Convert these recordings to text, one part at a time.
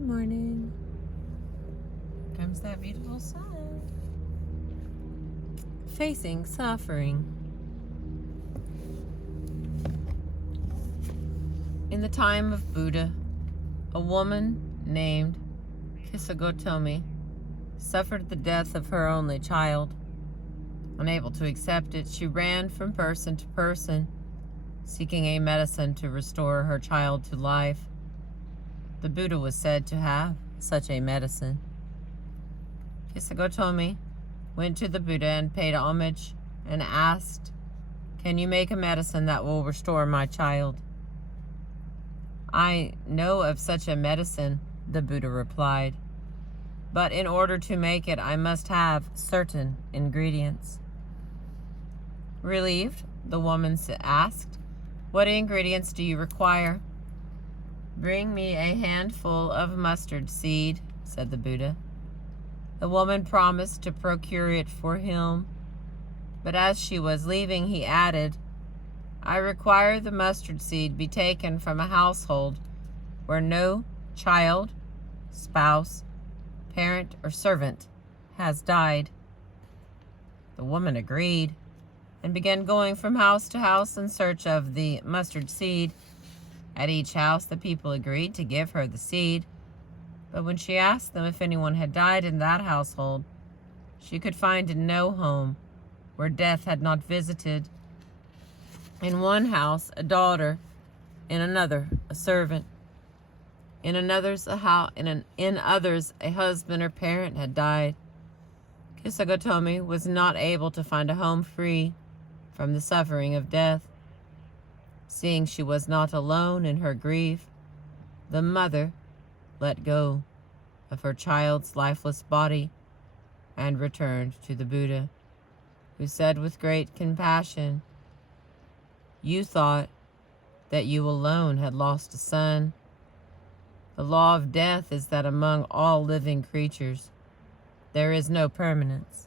Good morning. Comes that beautiful sun. Facing suffering. In the time of Buddha, a woman named Kisagotomi suffered the death of her only child. Unable to accept it, she ran from person to person, seeking a medicine to restore her child to life. The Buddha was said to have such a medicine. Kisagotomi went to the Buddha and paid homage and asked, "Can you make a medicine that will restore my child?" "I know of such a medicine," the Buddha replied, "but in order to make it, I must have certain ingredients." Relieved, the woman asked, "What ingredients do you require?" "Bring me a handful of mustard seed," said the Buddha. The woman promised to procure it for him, but as she was leaving, he added, "I require the mustard seed be taken from a household where no child, spouse, parent, or servant has died." The woman agreed and began going from house to house in search of the mustard seed. At each house, the people agreed to give her the seed, but when she asked them if anyone had died in that household, she could find no home where death had not visited. In one house, a daughter; in another, a servant; in others, a husband or parent had died. Kisagotomi was not able to find a home free from the suffering of death. Seeing she was not alone in her grief, the mother let go of her child's lifeless body and returned to the Buddha, who said with great compassion, "You thought that you alone had lost a son. The law of death is that among all living creatures, there is no permanence."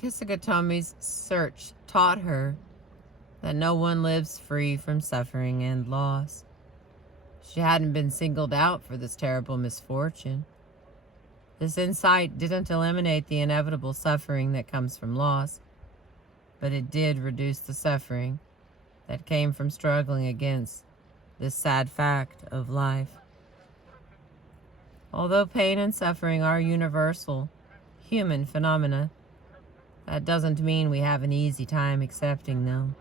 Kisagotomi's search taught her that no one lives free from suffering and loss. She hadn't been singled out for this terrible misfortune. This insight didn't eliminate the inevitable suffering that comes from loss, but it did reduce the suffering that came from struggling against this sad fact of life. Although pain and suffering are universal human phenomena, that doesn't mean we have an easy time accepting them.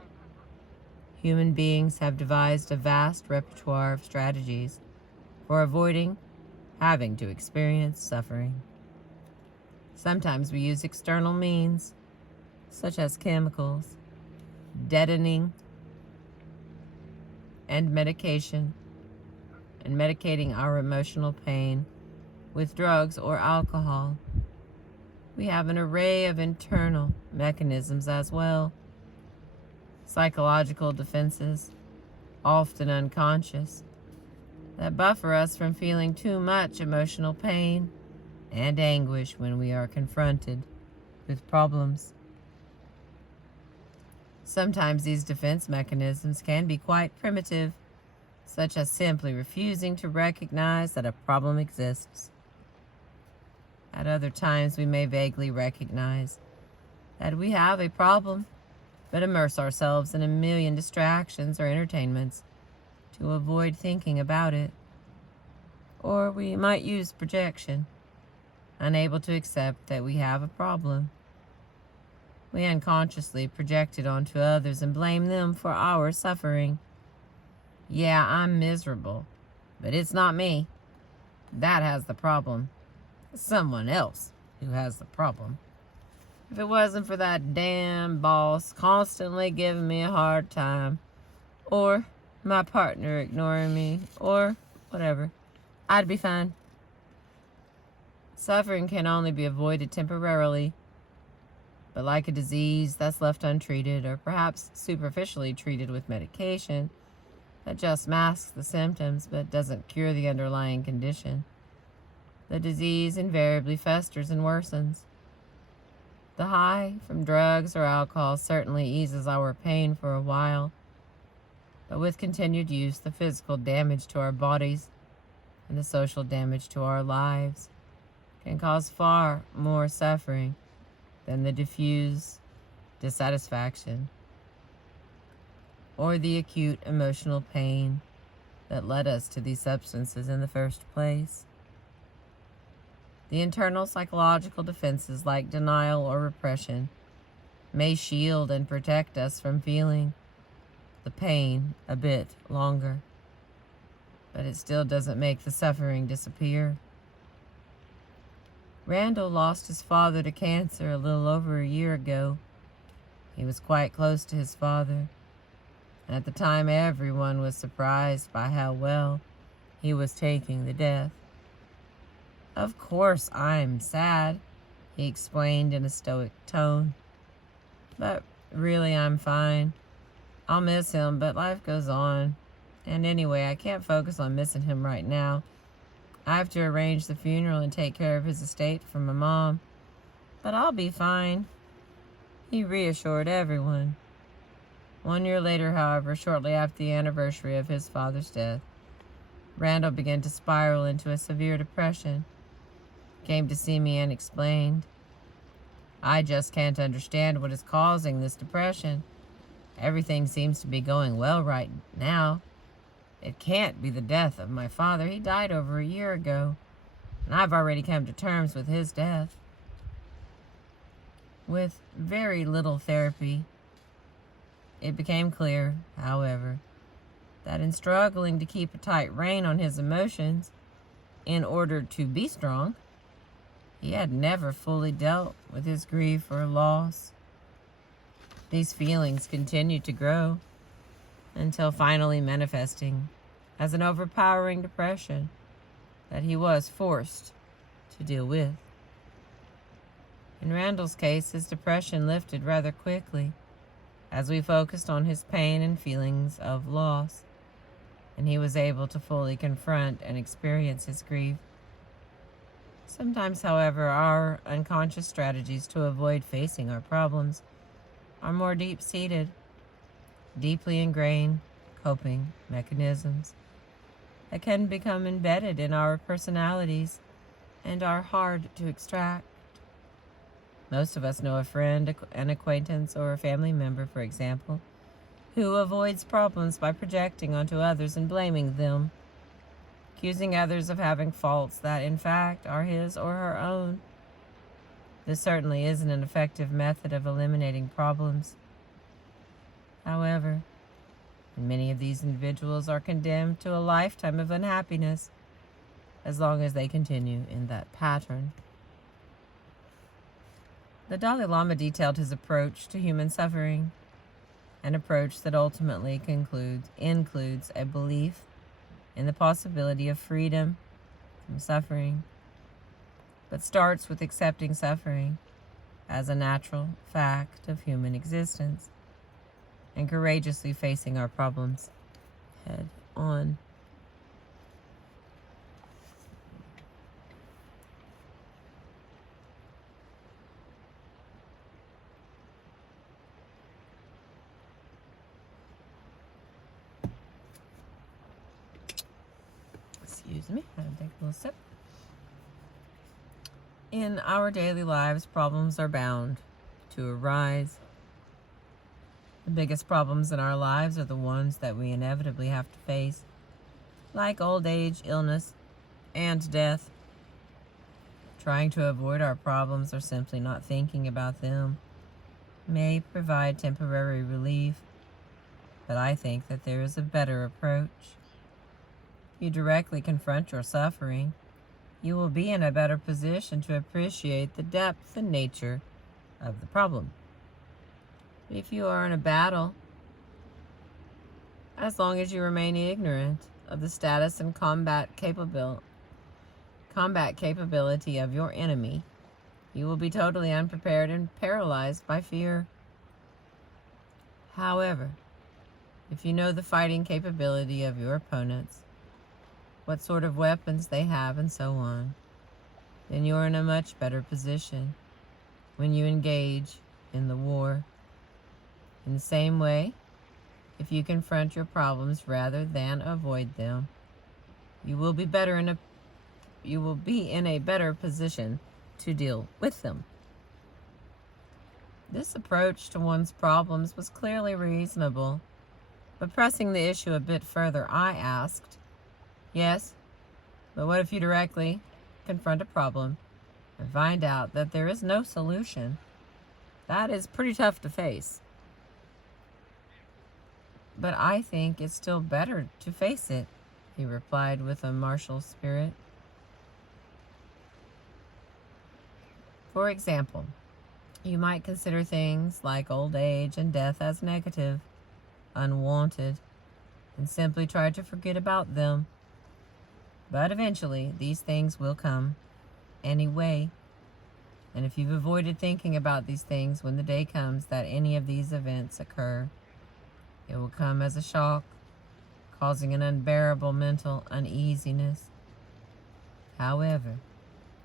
Human beings have devised a vast repertoire of strategies for avoiding having to experience suffering. Sometimes we use external means, such as chemicals, deadening, and medication, and medicating our emotional pain with drugs or alcohol. We have an array of internal mechanisms as well. Psychological defenses, often unconscious, that buffer us from feeling too much emotional pain and anguish when we are confronted with problems. Sometimes these defense mechanisms can be quite primitive, such as simply refusing to recognize that a problem exists. At other times, we may vaguely recognize that we have a problem, but immerse ourselves in a million distractions or entertainments to avoid thinking about it. Or we might use projection, unable to accept that we have a problem. We unconsciously project it onto others and blame them for our suffering. "Yeah, I'm miserable, but it's not me. That has the problem. It's someone else who has the problem. If it wasn't for that damn boss constantly giving me a hard time, or my partner ignoring me, or whatever, I'd be fine." Suffering can only be avoided temporarily, but like a disease that's left untreated, or perhaps superficially treated with medication that just masks the symptoms but doesn't cure the underlying condition, the disease invariably festers and worsens. The high from drugs or alcohol certainly eases our pain for a while, but with continued use, the physical damage to our bodies and the social damage to our lives can cause far more suffering than the diffuse dissatisfaction or the acute emotional pain that led us to these substances in the first place. The internal psychological defenses like denial or repression may shield and protect us from feeling the pain a bit longer, but it still doesn't make the suffering disappear. Randall lost his father to cancer a little over a year ago. He was quite close to his father, and at the time everyone was surprised by how well he was taking the death. "Of course I'm sad," he explained in a stoic tone, "but really I'm fine. I'll miss him, but life goes on. And anyway, I can't focus on missing him right now. I have to arrange the funeral and take care of his estate for my mom. But I'll be fine," he reassured everyone. 1 year later, however, shortly after the anniversary of his father's death, Randall began to spiral into a severe depression. He came to see me and explained, "I just can't understand what is causing this depression. Everything seems to be going well right now. It can't be the death of my father. He died over a year ago, and I've already come to terms with his death." With very little therapy, it became clear, however, that in struggling to keep a tight rein on his emotions in order to be strong, he had never fully dealt with his grief or loss. These feelings continued to grow until finally manifesting as an overpowering depression that he was forced to deal with. In Randall's case, his depression lifted rather quickly as we focused on his pain and feelings of loss, and he was able to fully confront and experience his grief. Sometimes, however, our unconscious strategies to avoid facing our problems are more deep-seated, deeply ingrained coping mechanisms that can become embedded in our personalities and are hard to extract. Most of us know a friend, an acquaintance, or a family member, for example, who avoids problems by projecting onto others and blaming them, accusing others of having faults that, in fact, are his or her own. This certainly isn't an effective method of eliminating problems. However, many of these individuals are condemned to a lifetime of unhappiness as long as they continue in that pattern. The Dalai Lama detailed his approach to human suffering, an approach that ultimately includes a belief in the possibility of freedom from suffering, but starts with accepting suffering as a natural fact of human existence and courageously facing our problems head on. Excuse me, I had to take a little sip. In our daily lives, problems are bound to arise. The biggest problems in our lives are the ones that we inevitably have to face, like old age, illness, and death. Trying to avoid our problems or simply not thinking about them may provide temporary relief, but I think that there is a better approach. If you directly confront your suffering, you will be in a better position to appreciate the depth and nature of the problem. If you are in a battle, as long as you remain ignorant of the status and combat capability of your enemy, you will be totally unprepared and paralyzed by fear. However, if you know the fighting capability of your opponents, what sort of weapons they have, and so on, then you're in a much better position. when you engage in the war. In the same way, if you confront your problems rather than avoid them, you will be in a better position to deal with them. This approach to one's problems was clearly reasonable, but pressing the issue a bit further, I asked, yes, but what if you directly confront a problem and find out that there is no solution? That is pretty tough to face. But I think it's still better to face it, he replied with a martial spirit. For example, you might consider things like old age and death as negative, unwanted, and simply try to forget about them. But eventually, these things will come anyway. And if you've avoided thinking about these things when the day comes that any of these events occur, it will come as a shock, causing an unbearable mental uneasiness. However,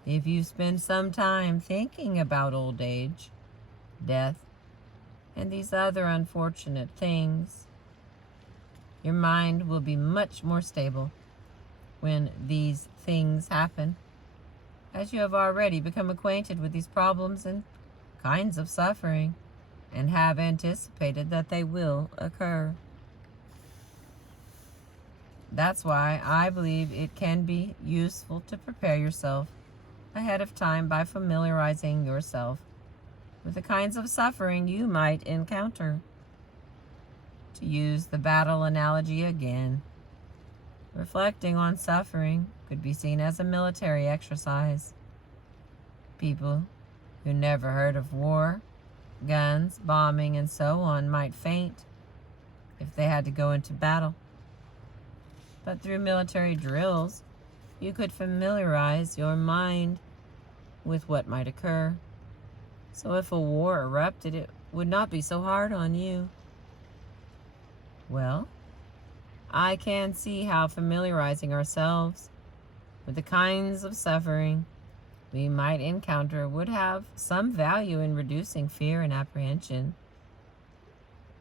if you spend some time thinking about old age, death, and these other unfortunate things, your mind will be much more stable when these things happen, as you have already become acquainted with these problems and kinds of suffering, and have anticipated that they will occur. That's why I believe it can be useful to prepare yourself ahead of time by familiarizing yourself with the kinds of suffering you might encounter. To use the battle analogy again, reflecting on suffering could be seen as a military exercise. People who never heard of war, guns, bombing, and so on might faint if they had to go into battle. But through military drills, you could familiarize your mind with what might occur. So if a war erupted, it would not be so hard on you. Well, I can see how familiarizing ourselves with the kinds of suffering we might encounter would have some value in reducing fear and apprehension.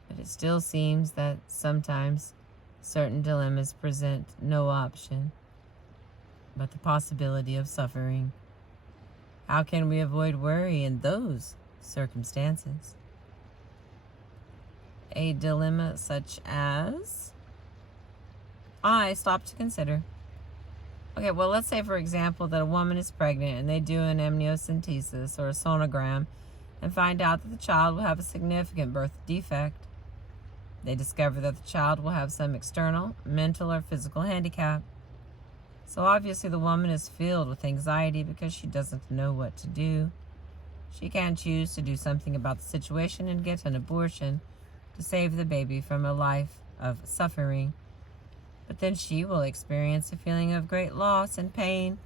But it still seems that sometimes certain dilemmas present no option but the possibility of suffering. How can we avoid worry in those circumstances? A dilemma such as, I stopped to consider. Okay, well, let's say, for example, that a woman is pregnant and they do an amniocentesis or a sonogram and find out that the child will have a significant birth defect. They discover that the child will have some external, mental, or physical handicap. So obviously the woman is filled with anxiety because she doesn't know what to do. She can choose to do something about the situation and get an abortion to save the baby from a life of suffering. But then she will experience a feeling of great loss and pain,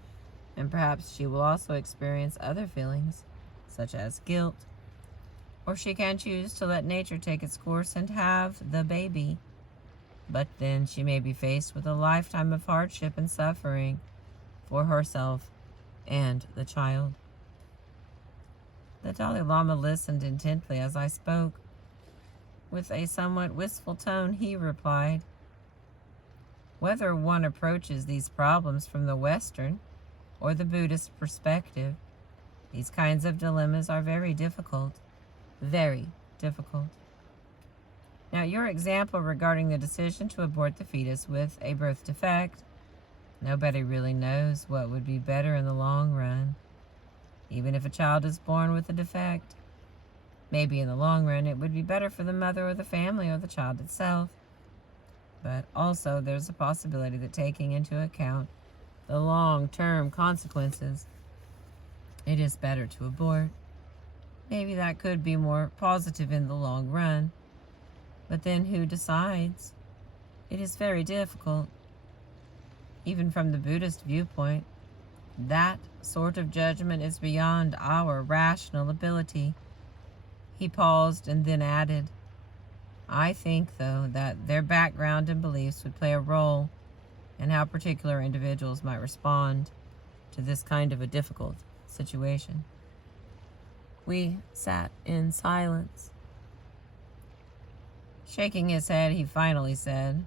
and perhaps she will also experience other feelings, such as guilt. Or she can choose to let nature take its course and have the baby. But then she may be faced with a lifetime of hardship and suffering for herself and the child. The Dalai Lama listened intently as I spoke. With a somewhat wistful tone, he replied, whether one approaches these problems from the Western or the Buddhist perspective, these kinds of dilemmas are very difficult. Very difficult. Now, your example regarding the decision to abort the fetus with a birth defect, nobody really knows what would be better in the long run. Even if a child is born with a defect, maybe in the long run it would be better for the mother or the family or the child itself. But also there's a possibility that, taking into account the long-term consequences, it is better to abort. Maybe that could be more positive in the long run. But then who decides? It is very difficult. Even from the Buddhist viewpoint, that sort of judgment is beyond our rational ability. He paused and then added, I think, though, that their background and beliefs would play a role in how particular individuals might respond to this kind of a difficult situation. We sat in silence. Shaking his head, he finally said,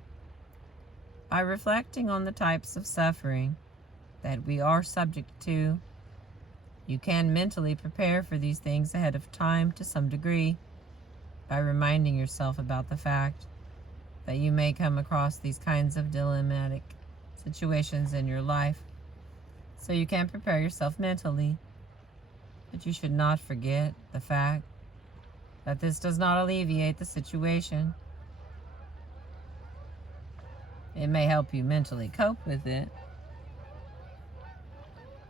"By reflecting on the types of suffering that we are subject to, you can mentally prepare for these things ahead of time to some degree by reminding yourself about the fact that you may come across these kinds of dilemmatic situations in your life, so you can prepare yourself mentally. But you should not forget the fact that this does not alleviate the situation. It may help you mentally cope with it,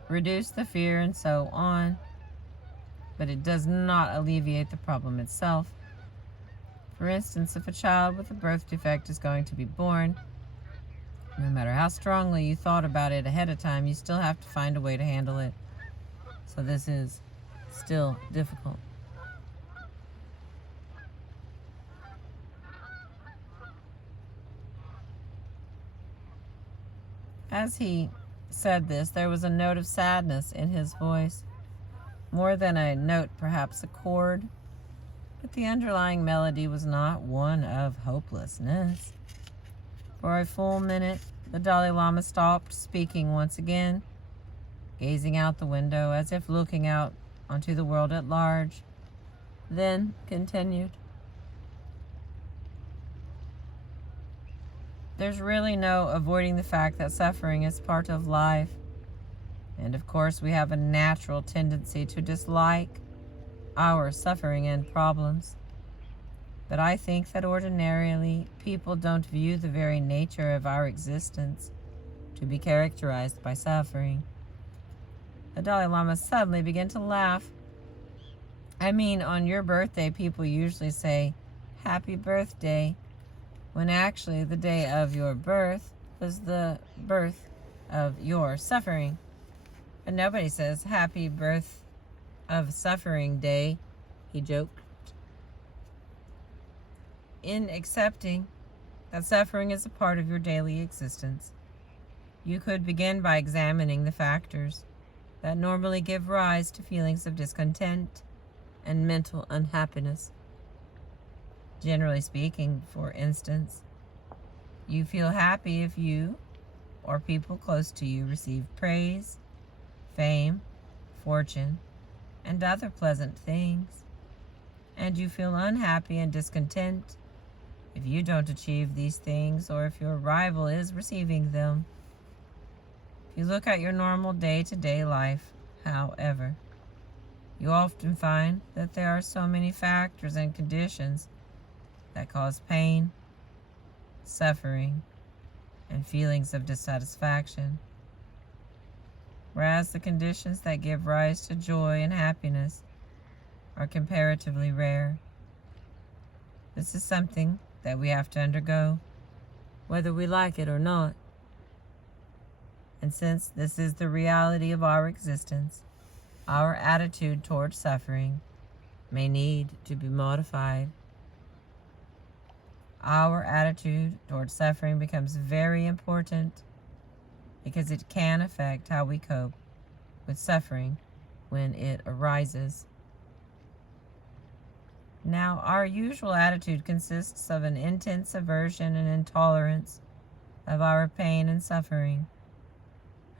reduce the fear, and so on, but it does not alleviate the problem itself. For instance, if a child with a birth defect is going to be born, no matter how strongly you thought about it ahead of time, you still have to find a way to handle it. So this is still difficult." As he said this, there was a note of sadness in his voice, more than a note, perhaps a chord, but the underlying melody was not one of hopelessness. For a full minute, the Dalai Lama stopped speaking once again, gazing out the window as if looking out onto the world at large, then continued, "There's really no avoiding the fact that suffering is part of life. And of course, we have a natural tendency to dislike our suffering and problems. But I think that ordinarily people don't view the very nature of our existence to be characterized by suffering." The Dalai Lama suddenly began to laugh. "I mean, on your birthday, people usually say, 'Happy birthday,' when actually the day of your birth was the birth of your suffering. But nobody says, 'Happy birth of suffering day,'" he joked. In accepting that suffering is a part of your daily existence, you could begin by examining the factors that normally give rise to feelings of discontent and mental unhappiness. Generally speaking, for instance, you feel happy if you or people close to you receive praise, fame, fortune, and other pleasant things, and you feel unhappy and discontent if you don't achieve these things or if your rival is receiving them. If you look at your normal day-to-day life, however, you often find that there are so many factors and conditions that cause pain, suffering, and feelings of dissatisfaction, whereas the conditions that give rise to joy and happiness are comparatively rare. This is something that we have to undergo, whether we like it or not. And since this is the reality of our existence, our attitude towards suffering may need to be modified. Our attitude towards suffering becomes very important because it can affect how we cope with suffering when it arises. Now, our usual attitude consists of an intense aversion and intolerance of our pain and suffering.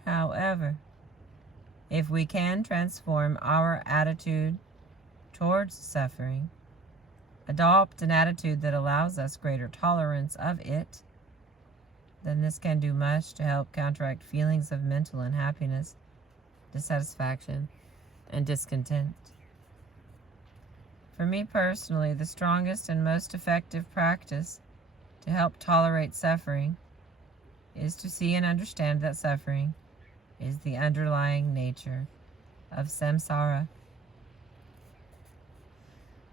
However, if we can transform our attitude towards suffering, adopt an attitude that allows us greater tolerance of it, then this can do much to help counteract feelings of mental unhappiness, dissatisfaction, and discontent. For me personally, the strongest and most effective practice to help tolerate suffering is to see and understand that suffering is the underlying nature of samsara.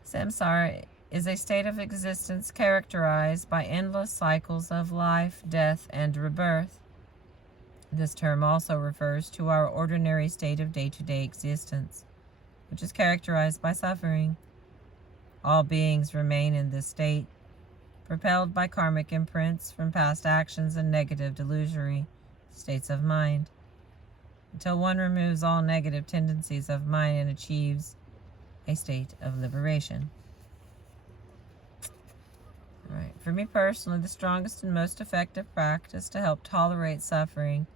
Samsara is a state of existence characterized by endless cycles of life, death, and rebirth. This term also refers to our ordinary state of day-to-day existence, which is characterized by suffering. All beings remain in this state, propelled by karmic imprints from past actions and negative delusory states of mind, until one removes all negative tendencies of mind and achieves a state of liberation. All right. For me personally, the strongest and most effective practice to help tolerate suffering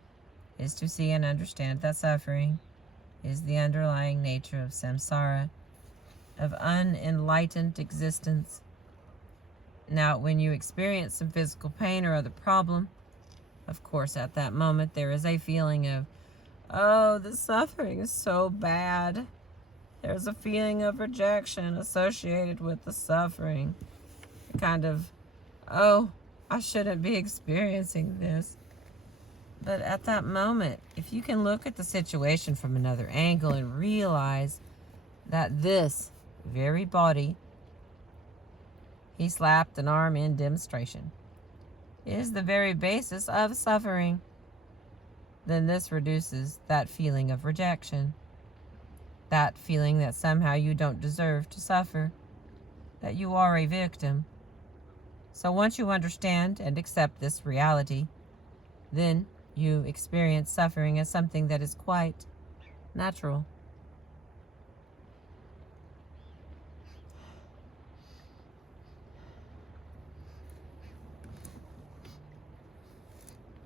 is to see and understand that suffering is the underlying nature of samsara, of unenlightened existence. Now, when you experience some physical pain or other problem, of course, at that moment, there is a feeling of, oh, the suffering is so bad. There's a feeling of rejection associated with the suffering. A kind of, oh, I shouldn't be experiencing this. But at that moment, if you can look at the situation from another angle and realize that this very body, he slapped an arm in demonstration, is the very basis of suffering, then this reduces that feeling of rejection, that feeling that somehow you don't deserve to suffer, that you are a victim. So once you understand and accept this reality, then you experience suffering as something that is quite natural.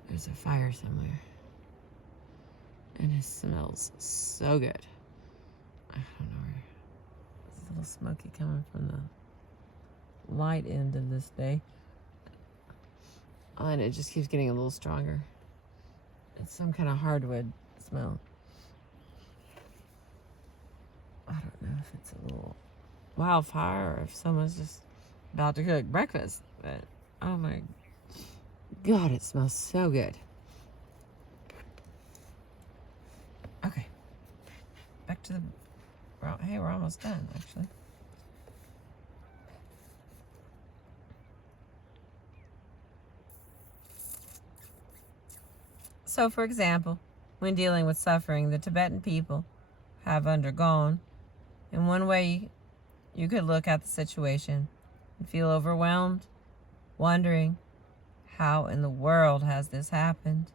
There's a fire somewhere. And it smells so good. I don't know where. There's a little smoky coming from the light end of this day. Oh, and it just keeps getting a little stronger. It's some kind of hardwood smell. I don't know if it's a little wildfire or if someone's just about to cook breakfast. But, oh my God, it smells so good. Okay. Back to the... Hey, we're almost done, actually. So, for example, when dealing with suffering, the Tibetan people have undergone, in one way, you could look at the situation and feel overwhelmed, wondering, how in the world has this happened?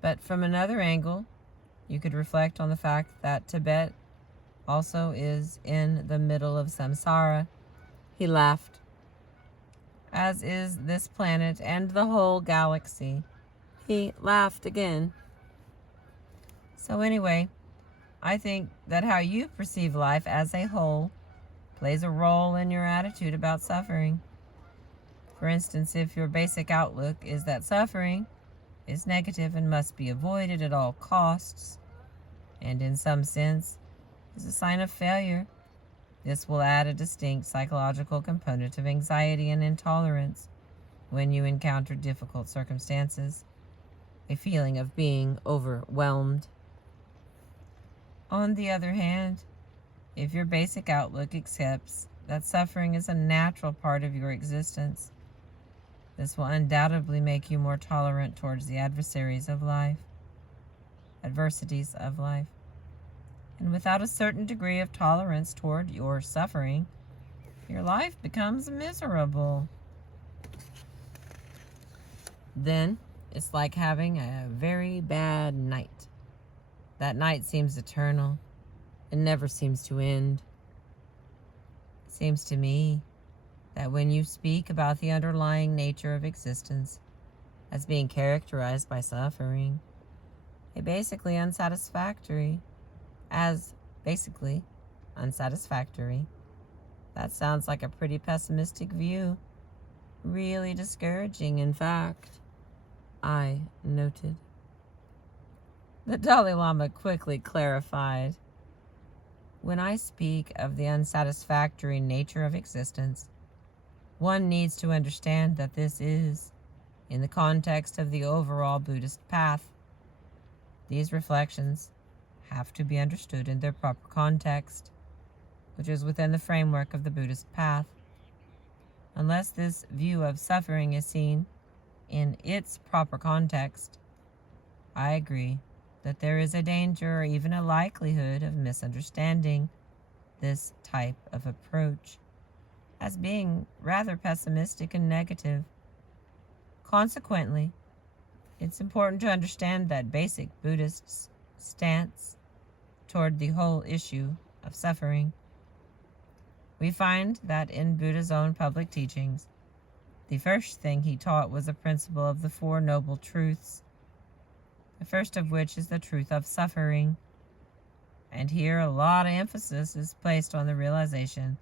But from another angle, you could reflect on the fact that Tibet also is in the middle of samsara. He laughed, as is this planet and the whole galaxy. He laughed again. So anyway, I think that how you perceive life as a whole plays a role in your attitude about suffering. For instance, if your basic outlook is that suffering is negative and must be avoided at all costs, and in some sense is a sign of failure, this will add a distinct psychological component of anxiety and intolerance when you encounter difficult circumstances, a feeling of being overwhelmed. On the other hand, if your basic outlook accepts that suffering is a natural part of your existence, this will undoubtedly make you more tolerant towards the adversities of life. And without a certain degree of tolerance toward your suffering, your life becomes miserable. Then it's like having a very bad night. That night seems eternal. It never seems to end. It seems to me that when you speak about the underlying nature of existence as being characterized by suffering, basically unsatisfactory, that sounds like a pretty pessimistic view. Really discouraging, in fact, I noted. The Dalai Lama quickly clarified, when I speak of the unsatisfactory nature of existence, one needs to understand that this is in the context of the overall Buddhist path. These reflections have to be understood in their proper context, which is within the framework of the Buddhist path. Unless this view of suffering is seen in its proper context, I agree that there is a danger or even a likelihood of misunderstanding this type of approach as being rather pessimistic and negative. Consequently, it's important to understand that basic Buddhist stance toward the whole issue of suffering. We find that in Buddha's own public teachings, the first thing he taught was a principle of the Four Noble Truths, the first of which is the truth of suffering. And here a lot of emphasis is placed on the realization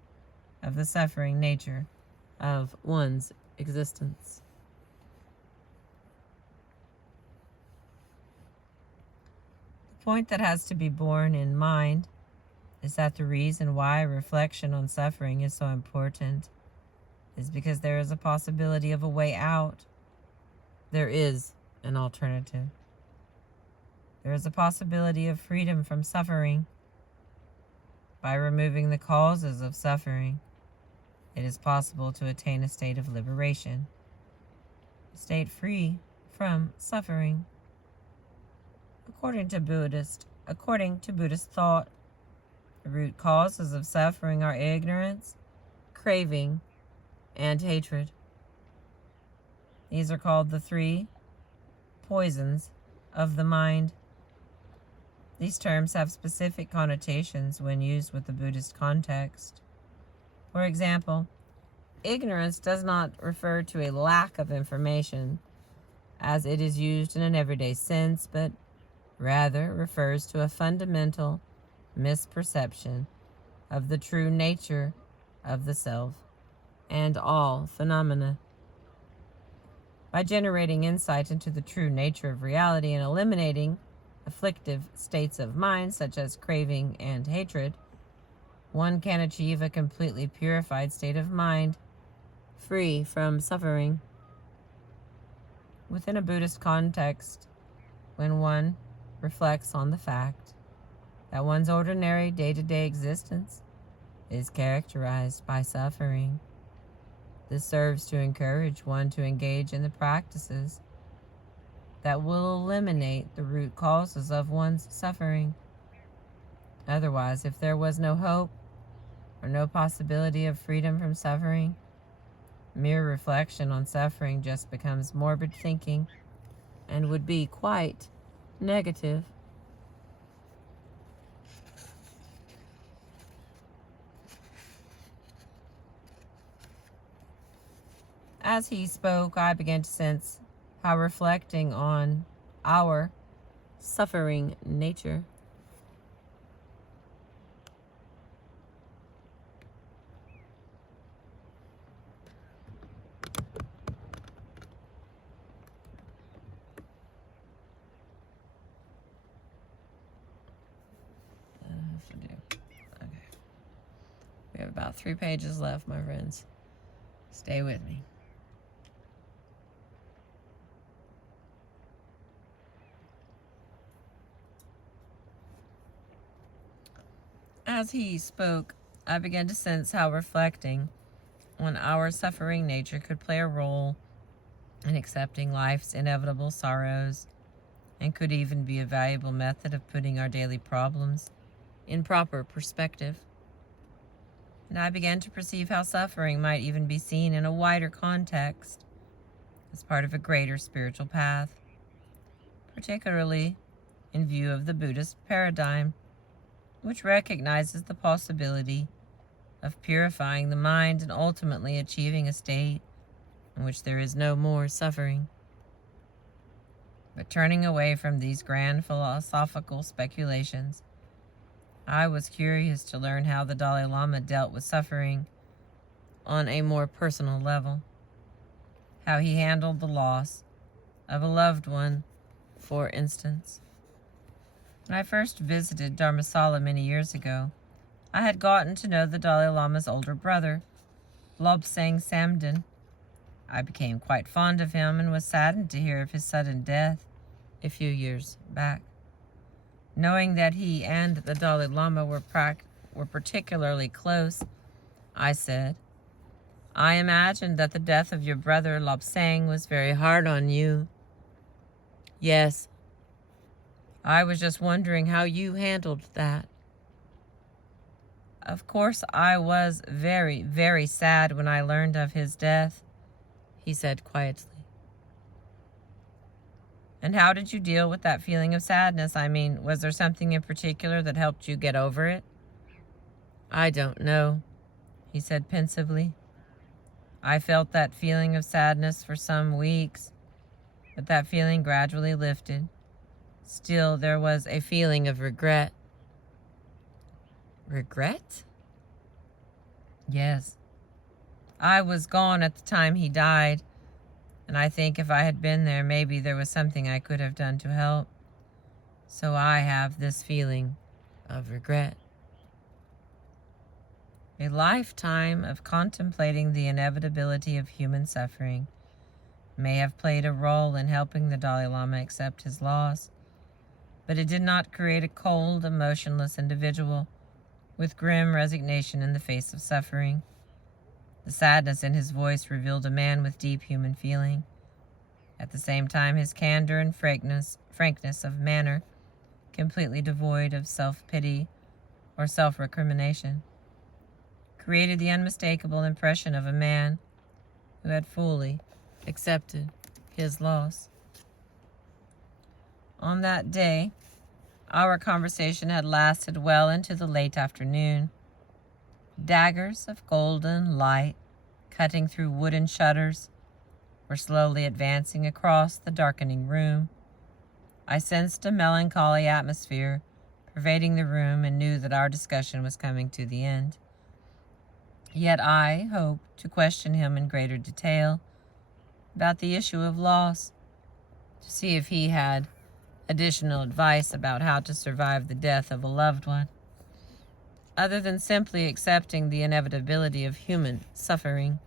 of the suffering nature of one's existence. The point that has to be borne in mind is that the reason why reflection on suffering is so important is because there is a possibility of a way out. There is an alternative. There is a possibility of freedom from suffering. By removing the causes of suffering, it is possible to attain a state of liberation, a state free from suffering. According to Buddhist thought, the root causes of suffering are ignorance, craving, and hatred. These are called the three poisons of the mind. These terms have specific connotations when used with the Buddhist context. For example, ignorance does not refer to a lack of information, as it is used in an everyday sense, but rather refers to a fundamental misperception of the true nature of the self and all phenomena. By generating insight into the true nature of reality and eliminating afflictive states of mind such as craving and hatred, one can achieve a completely purified state of mind, free from suffering. Within a Buddhist context, when one reflects on the fact that one's ordinary day-to-day existence is characterized by suffering, this serves to encourage one to engage in the practices that will eliminate the root causes of one's suffering. Otherwise, if there was no hope or no possibility of freedom from suffering, mere reflection on suffering just becomes morbid thinking and would be quite negative. As he spoke, I began to sense how reflecting on our suffering nature We have about 3 pages left, my friends. Stay with me. As he spoke, I began to sense how reflecting on our suffering nature could play a role in accepting life's inevitable sorrows, and could even be a valuable method of putting our daily problems in proper perspective. And I began to perceive how suffering might even be seen in a wider context, as part of a greater spiritual path, particularly in view of the Buddhist paradigm, which recognizes the possibility of purifying the mind and ultimately achieving a state in which there is no more suffering. But turning away from these grand philosophical speculations, I was curious to learn how the Dalai Lama dealt with suffering on a more personal level, how he handled the loss of a loved one, for instance. When I first visited Dharamsala many years ago, I had gotten to know the Dalai Lama's older brother, Lobsang Samden. I became quite fond of him and was saddened to hear of his sudden death a few years back. Knowing that he and the Dalai Lama were particularly close, I said, "I imagined that the death of your brother Lobsang was very hard on you." "Yes. I was just wondering how you handled that." "Of course, I was very, very sad when I learned of his death," he said quietly. "And how did you deal with that feeling of sadness? I mean, was there something in particular that helped you get over it?" I don't know, he said pensively. I felt that feeling of sadness for some weeks, but that feeling gradually lifted. Still, there was a feeling of regret. Regret? Yes. I was gone at the time he died, and I think if I had been there, maybe there was something I could have done to help. So I have this feeling of regret. A lifetime of contemplating the inevitability of human suffering may have played a role in helping the Dalai Lama accept his loss, but it did not create a cold, emotionless individual with grim resignation in the face of suffering. The sadness in his voice revealed a man with deep human feeling. At the same time, his candor and frankness of manner, completely devoid of self-pity or self-recrimination, created the unmistakable impression of a man who had fully accepted his loss. On that day, our conversation had lasted well into the late afternoon. Daggers of golden light, cutting through wooden shutters, were slowly advancing across the darkening room. I sensed a melancholy atmosphere pervading the room and knew that our discussion was coming to the end. Yet I hoped to question him in greater detail about the issue of loss, to see if he had additional advice about how to survive the death of a loved one, other than simply accepting the inevitability of human suffering.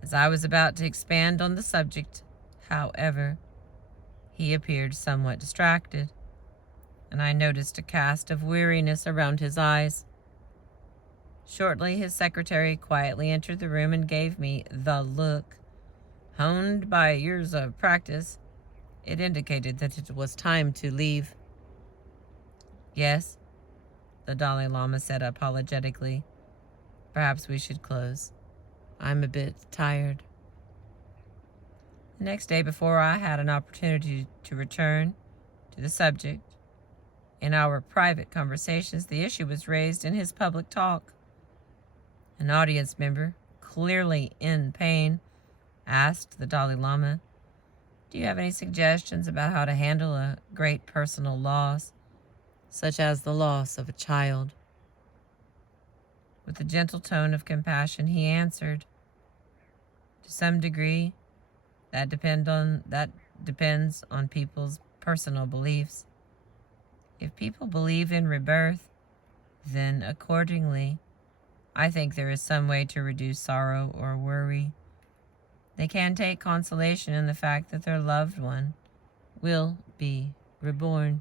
As I was about to expand on the subject, however, he appeared somewhat distracted, and I noticed a cast of weariness around his eyes. Shortly, his secretary quietly entered the room and gave me the look. Honed by years of practice, it indicated that it was time to leave. Yes, the Dalai Lama said apologetically. Perhaps we should close. I'm a bit tired. The next day, before I had an opportunity to return to the subject, in our private conversations, the issue was raised in his public talk. An audience member, clearly in pain, asked the Dalai Lama, "Do you have any suggestions about how to handle a great personal loss, such as the loss of a child?" With a gentle tone of compassion, he answered, "To some degree, that depends on people's personal beliefs. If people believe in rebirth, then accordingly, I think there is some way to reduce sorrow or worry. They can take consolation in the fact that their loved one will be reborn.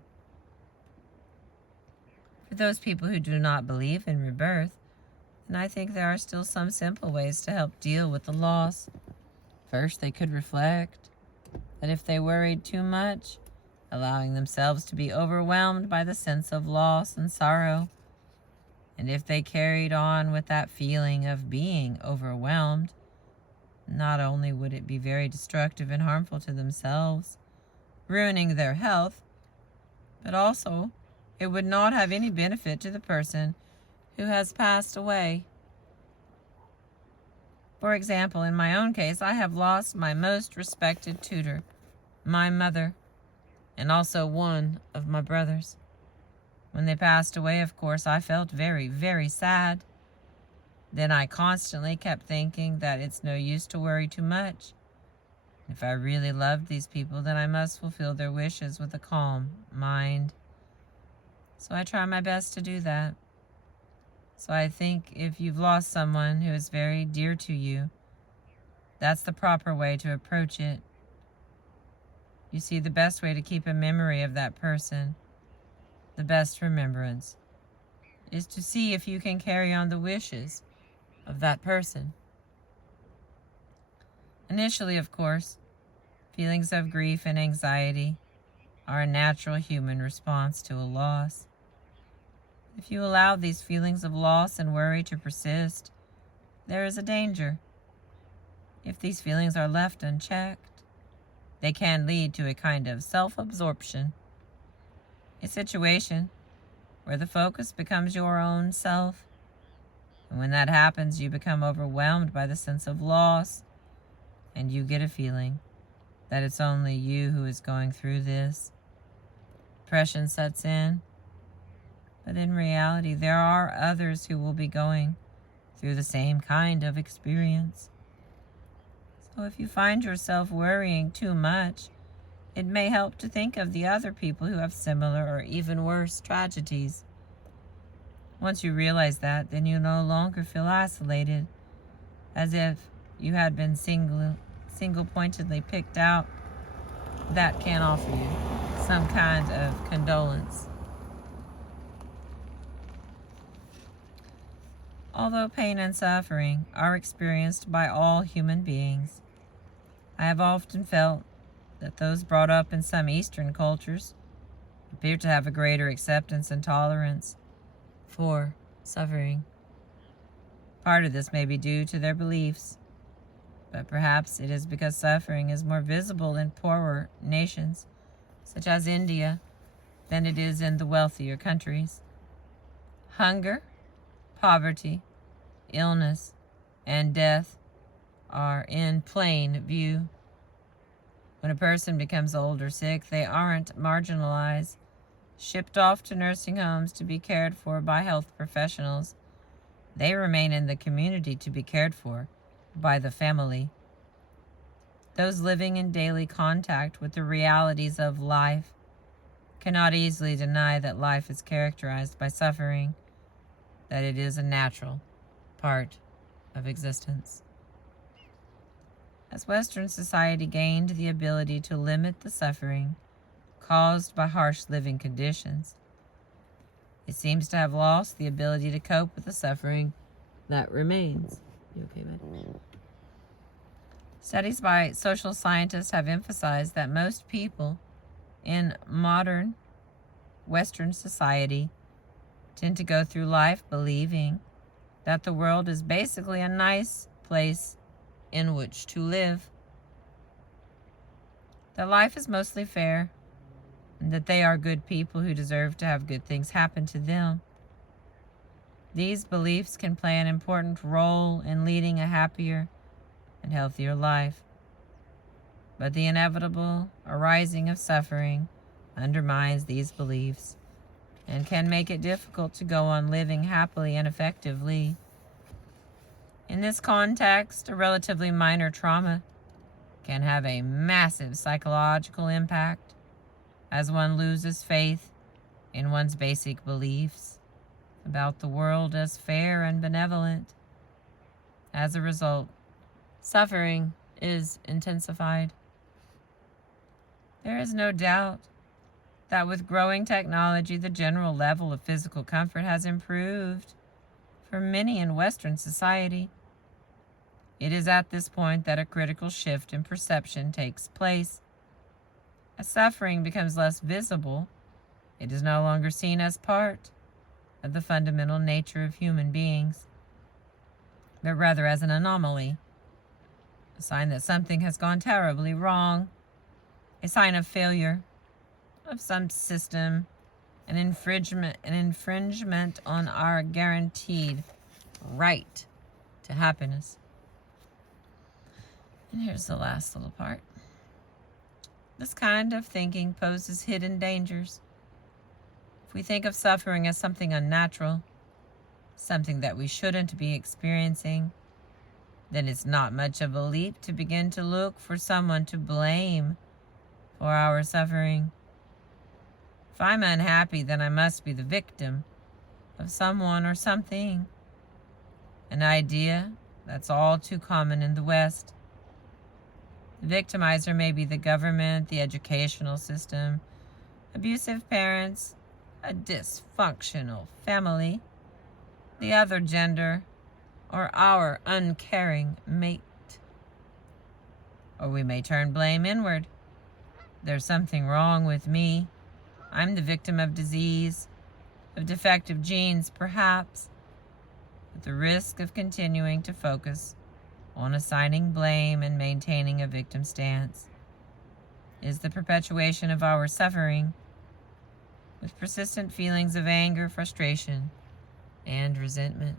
For those people who do not believe in rebirth, then I think there are still some simple ways to help deal with the loss. First, they could reflect that if they worried too much, allowing themselves to be overwhelmed by the sense of loss and sorrow, and if they carried on with that feeling of being overwhelmed, not only would it be very destructive and harmful to themselves, ruining their health, but also it would not have any benefit to the person who has passed away. For example, in my own case, I have lost my most respected tutor, my mother, and also one of my brothers. When they passed away, of course, I felt very, very sad. Then I constantly kept thinking that it's no use to worry too much. If I really loved these people, then I must fulfill their wishes with a calm mind. So I try my best to do that. So I think if you've lost someone who is very dear to you, that's the proper way to approach it. You see, the best way to keep a memory of that person, the best remembrance, is to see if you can carry on the wishes of that person. Initially, of course, feelings of grief and anxiety are a natural human response to a loss. If you allow these feelings of loss and worry to persist, there is a danger. If these feelings are left unchecked, they can lead to a kind of self-absorption, a situation where the focus becomes your own self. And when that happens, you become overwhelmed by the sense of loss, and you get a feeling that it's only you who is going through this. Depression sets in, but in reality, there are others who will be going through the same kind of experience. So if you find yourself worrying too much, it may help to think of the other people who have similar or even worse tragedies. Once you realize that, then you no longer feel isolated, as if you had been single-pointedly picked out. That can offer you some kind of condolence. Although pain and suffering are experienced by all human beings, I have often felt that those brought up in some Eastern cultures appear to have a greater acceptance and tolerance for suffering. Part of this may be due to their beliefs, but perhaps it is because suffering is more visible in poorer nations, such as India, than it is in the wealthier countries. Hunger, poverty, illness, and death are in plain view. When a person becomes old or sick, they aren't marginalized, shipped off to nursing homes to be cared for by health professionals. They remain in the community to be cared for by the family. Those living in daily contact with the realities of life cannot easily deny that life is characterized by suffering, that it is a natural part of existence. As Western society gained the ability to limit the suffering caused by harsh living conditions, it seems to have lost the ability to cope with the suffering that remains. You okay, bud? Studies by social scientists have emphasized that most people in modern Western society tend to go through life believing that the world is basically a nice place in which to live, that life is mostly fair, and that they are good people who deserve to have good things happen to them. These beliefs can play an important role in leading a happier and healthier life, but the inevitable arising of suffering undermines these beliefs and can make it difficult to go on living happily and effectively. In this context, a relatively minor trauma can have a massive psychological impact as one loses faith in one's basic beliefs about the world as fair and benevolent. As a result, suffering is intensified. There is no doubt that with growing technology, the general level of physical comfort has improved for many in Western society. It is at this point that a critical shift in perception takes place. As suffering becomes less visible, it is no longer seen as part of the fundamental nature of human beings, but rather as an anomaly, a sign that something has gone terribly wrong, a sign of failure of some system, an infringement on our guaranteed right to happiness. And here's the last little part. This kind of thinking poses hidden dangers. If we think of suffering as something unnatural, something that we shouldn't be experiencing, then it's not much of a leap to begin to look for someone to blame for our suffering. If I'm unhappy, then I must be the victim of someone or something. An idea that's all too common in the West. The victimizer may be the government, the educational system, abusive parents, a dysfunctional family, the other gender, or our uncaring mate. Or we may turn blame inward. There's something wrong with me. I'm the victim of disease, of defective genes, perhaps, at the risk of continuing to focus on assigning blame and maintaining a victim stance is the perpetuation of our suffering. with persistent feelings of anger, frustration, and resentment.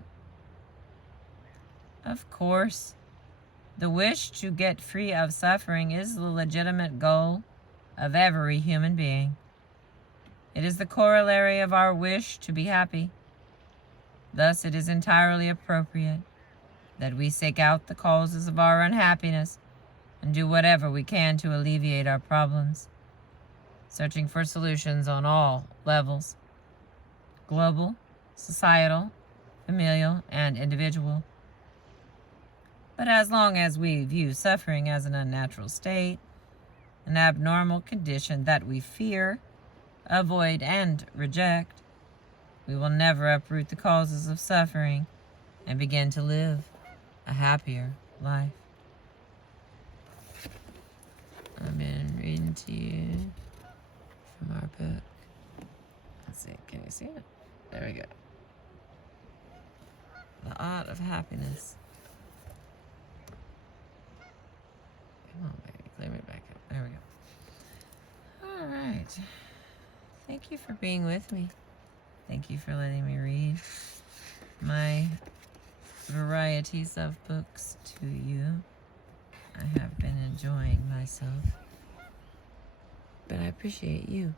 Of course, the wish to get free of suffering is the legitimate goal of every human being. It is the corollary of our wish to be happy. Thus, it is entirely appropriate that we seek out the causes of our unhappiness and do whatever we can to alleviate our problems, searching for solutions on all levels: global, societal, familial, and individual. But as long as we view suffering as an unnatural state, an abnormal condition that we fear, avoid, and reject, we will never uproot the causes of suffering and begin to live a happier life. I've been reading to you from our book. Let's see, can you see it? There we go. The Art of Happiness. Come on, baby, clear me back up. There we go. All right. Thank you for being with me. Thank you for letting me read my varieties of books to you. I have been enjoying myself, but I appreciate you.